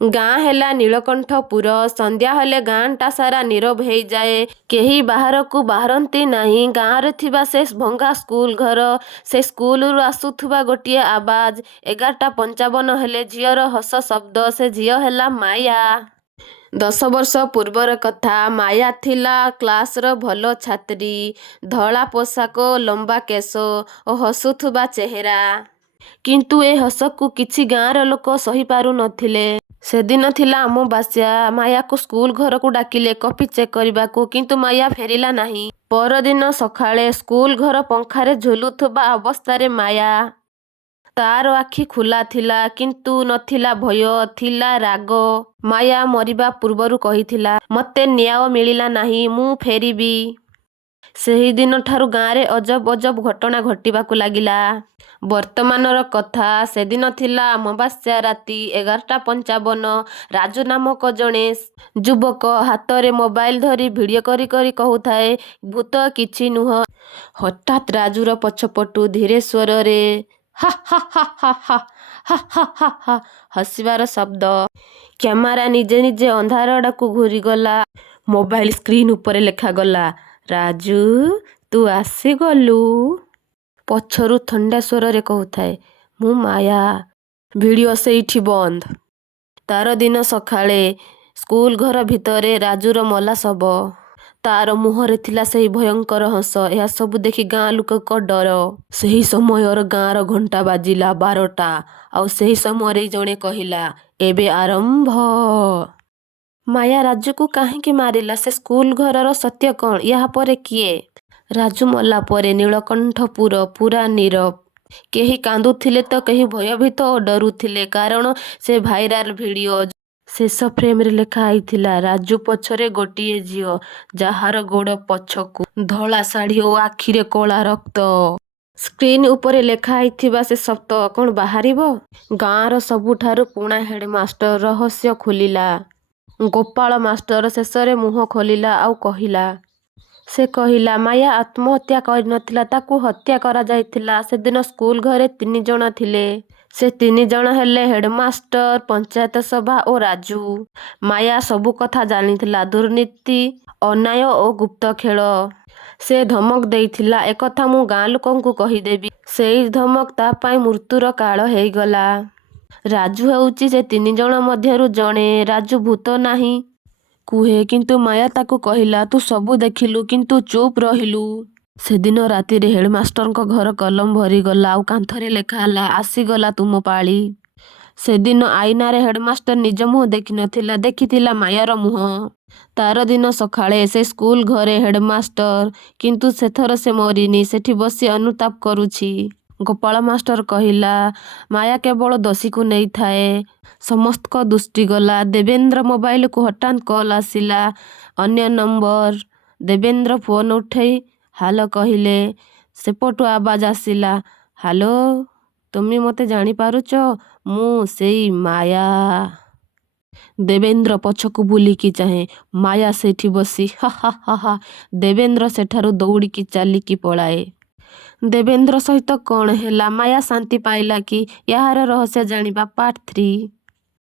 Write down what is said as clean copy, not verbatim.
ଗାଁ ହେଲା ନୀଳକଣ୍ଠପୁର। ସନ୍ଧ୍ୟା ହେଲେ ଗାଁଟା ସାରା ନୀରବ ହେଇଯାଏ। କେହି ବାହାରକୁ ବାହାରନ୍ତି ନାହିଁ। ଗାଁରେ ଥିବା ସେ ଭଙ୍ଗା ସ୍କୁଲ ଘର, ସେ ସ୍କୁଲରୁ ଆସୁଥିବା ଗୋଟିଏ ଆବାଜ। 11:55 ହେଲେ ଝିଅର ହସ ଶବ୍ଦ। ସେ ଝିଅ ହେଲା ମାୟା। 10 ବର୍ଷ ପୂର୍ବର କଥା। ମାୟା ଥିଲା କ୍ଲାସର ଭଲ ଛାତ୍ରୀ। ଧଳା ପୋଷାକ, ଲମ୍ବା କେଶ ଓ ହସୁଥିବା ଚେହେରା। କିନ୍ତୁ ଏ ହସକୁ କିଛି ଗାଁର ଲୋକ ସହିପାରୁ ନଥିଲେ। ସେଦିନ ଥିଲା ଅମାବାସ୍ୟା। ମାୟାକୁ ସ୍କୁଲ ଘରକୁ ଡାକିଲେ କପି ଚେକ୍ କରିବାକୁ, କିନ୍ତୁ ମାୟା ଫେରିଲା ନାହିଁ। ପରଦିନ ସକାଳେ ସ୍କୁଲ ଘର ପଙ୍ଖାରେ ଝୁଲୁଥିବା ଅବସ୍ଥାରେ ମାୟା। ତାର ଆଖି ଖୋଲା ଥିଲା, କିନ୍ତୁ ନଥିଲା ଭୟ, ଥିଲା ରାଗ। ମାୟା ମରିବା ପୂର୍ବରୁ କହିଥିଲା, "ମୋତେ ନ୍ୟାୟ ମିଳିଲା ନାହିଁ, ମୁଁ ଫେରିବି।" ସେହିଦିନଠାରୁ ଗାଁରେ ଅଜବ ଅଜବ ଘଟଣା ଘଟିବାକୁ ଲାଗିଲା। ବର୍ତ୍ତମାନର କଥା। ସେଦିନ ଥିଲା ଅମାବାସ୍ୟା ରାତି। 11:55। ରାଜୁ ନାମକ ଜଣେ ଯୁବକ ହାତରେ ମୋବାଇଲ ଧରି ଭିଡ଼ିଓ କରି କରି କହୁଥାଏ, "ଭୂତ କିଛି ନୁହଁ।" ହଠାତ୍ ରାଜୁର ପଛପଟୁ ଧୀରେ ସ୍ୱରରେ ହା ହା ହା ହା ହା ହା ହା ହା ହା ହସିବାର ଶବ୍ଦ। କ୍ୟାମେରା ନିଜେ ନିଜେ ଅନ୍ଧାର ଆଡ଼କୁ ଘୂରିଗଲା। ମୋବାଇଲ ସ୍କ୍ରିନ୍ ଉପରେ ଲେଖାଗଲା, "ରାଜୁ, ତୁ ଆସିଗଲୁ।" ପଛରୁ ଥଣ୍ଡା ସ୍ୱରରେ କହୁଥାଏ, "ମୁଁ ମାୟା।" ଭିଡ଼ିଓ ସେଇଠି ବନ୍ଦ। ତାର ଦିନ ସକାଳେ ସ୍କୁଲ ଘର ଭିତରେ ରାଜୁର ମଲା ଶବ। ତାର ମୁହଁରେ ଥିଲା ସେହି ଭୟଙ୍କର ହସ। ଏହା ସବୁ ଦେଖି ଗାଁ ଲୋକଙ୍କ ଡର। ସେହି ସମୟର ଗାଁର ଘଣ୍ଟା ବାଜିଲା 12ଟା। ଆଉ ସେହି ସମୟରେ ଜଣେ କହିଲା, "ଏବେ ଆରମ୍ଭ।" ମାୟା ରାଜୁକୁ କାହିଁକି ମାରିଲା? ସେ ସ୍କୁଲ ଘରର ସତ୍ୟ କ'ଣ? ଏହା ପରେ କିଏ? ରାଜୁ ମଲା ପରେ ନୀଳକଣ୍ଠପୁର ପୂରା ନୀରବ। କେହି କାନ୍ଦୁଥିଲେ ତ କେହି ଭୟଭୀତ ଓ ଡରୁଥିଲେ। କାରଣ ସେ ଭାଇରାଲ ଭିଡ଼ିଓ। ଶେଷ ଫ୍ରେମରେ ଲେଖା ହେଇଥିଲା, "ରାଜୁ ପଛରେ ଗୋଟିଏ ଝିଅ, ଯାହାର ଗୋଡ଼ ପଛକୁ ଧଳା ଶାଢ଼ୀ ଓ ଆଖିରେ କଳା ରକ୍ତ।" ସ୍କ୍ରିନ୍ ଉପରେ ଲେଖା ହେଇଥିବା ସେ ଶବ୍ଦ କ'ଣ ବାହାରିବ? ଗାଁର ସବୁଠାରୁ ପୁରୁଣା ହେଡମାଷ୍ଟର ରହସ୍ୟ ଖୋଲିଲା। ଗୋପାଳ ମାଷ୍ଟର ଶେଷରେ ମୁହଁ ଖୋଲିଲା ଆଉ କହିଲା। ସେ କହିଲା, ମାୟା ଆତ୍ମହତ୍ୟା କରିନଥିଲା, ତାକୁ ହତ୍ୟା କରାଯାଇଥିଲା। ସେଦିନ ସ୍କୁଲ ଘରେ 3 ଜଣ ଥିଲେ। ସେ 3 ଜଣ ହେଲେ ହେଡମାଷ୍ଟର, ପଞ୍ଚାୟତ ସଭା ଓ ରାଜୁ। ମାୟା ସବୁ କଥା ଜାଣିଥିଲା। ଦୁର୍ନୀତି, ଅନ୍ୟାୟ ଓ ଗୁପ୍ତ ଖେଳ। ସେ ଧମକ ଦେଇଥିଲା, "ଏକଥା ମୁଁ ଗାଁ ଲୋକଙ୍କୁ କହିଦେବି।" ସେଇ ଧମକ ତା ପାଇଁ ମୃତ୍ୟୁର କାଳ ହେଇଗଲା। ରାଜୁ ହେଉଛି ସେ 3 ଜଣ ମଧ୍ୟରୁ ଜଣେ। ରାଜୁ ଭୂତ ନାହିଁ କୁହେ, କିନ୍ତୁ ମାୟା ତାକୁ କହିଲା, "ତୁ ସବୁ ଦେଖିଲୁ, କିନ୍ତୁ ଚୁପ୍ ରହିଲୁ।" ସେଦିନ ରାତିରେ ହେଡମାଷ୍ଟରଙ୍କ ଘର କଲମ ଭରିଗଲା ଆଉ କାନ୍ଥରେ ଲେଖାହେଲା, "ଆସିଗଲା ତୁମ ପାଳି।" ସେଦିନ ଆଇନାରେ ହେଡମାଷ୍ଟର ନିଜ ମୁହଁ ଦେଖିନଥିଲା, ଦେଖିଥିଲା ମାୟାର ମୁହଁ। ତାର ଦିନ ସକାଳେ ସେ ସ୍କୁଲ ଘରେ ହେଡମାଷ୍ଟର, କିନ୍ତୁ ସେଥର ସେ ମରିନି। ସେଠି ବସି ଅନୁତାପ କରୁଛି। ଗୋପାଳ ମାଷ୍ଟର କହିଲା, "ମାୟା କେବଳ ଦୋଷୀକୁ ନେଇଥାଏ।" ସମସ୍ତଙ୍କ ଦୃଷ୍ଟି ଗଲା ଦେବେନ୍ଦ୍ର ମୋବାଇଲକୁ। ହଠାତ୍ କଲ୍ ଆସିଲା। ଅନ୍ୟ ନମ୍ବର। ଦେବେନ୍ଦ୍ର ଫୋନ ଉଠେଇ ହାଲୋ କହିଲେ। ସେପଟୁ ଆବାଜ ଆସିଲା, "ହାଲୋ, ତୁମେ ମୋତେ ଜାଣିପାରୁଛ? ମୁଁ ସେଇ ମାୟା।" ଦେବେନ୍ଦ୍ର ପଛକୁ ବୁଲିକି ଚାହେଁ। ମାୟା ସେଇଠି ବସି ହା ହା ହା ହା। ଦେବେନ୍ଦ୍ର ସେଠାରୁ ଦୌଡ଼ିକି ଚାଲିକି ପଳାଏ। ଦେବେନ୍ଦ୍ର ସହିତ କ'ଣ ହେଲା? ମାୟା ଶାନ୍ତି ପାଇଲା କି? ଏହାର ରହସ୍ୟ ଜାଣିବା ପାର୍ଟ 3।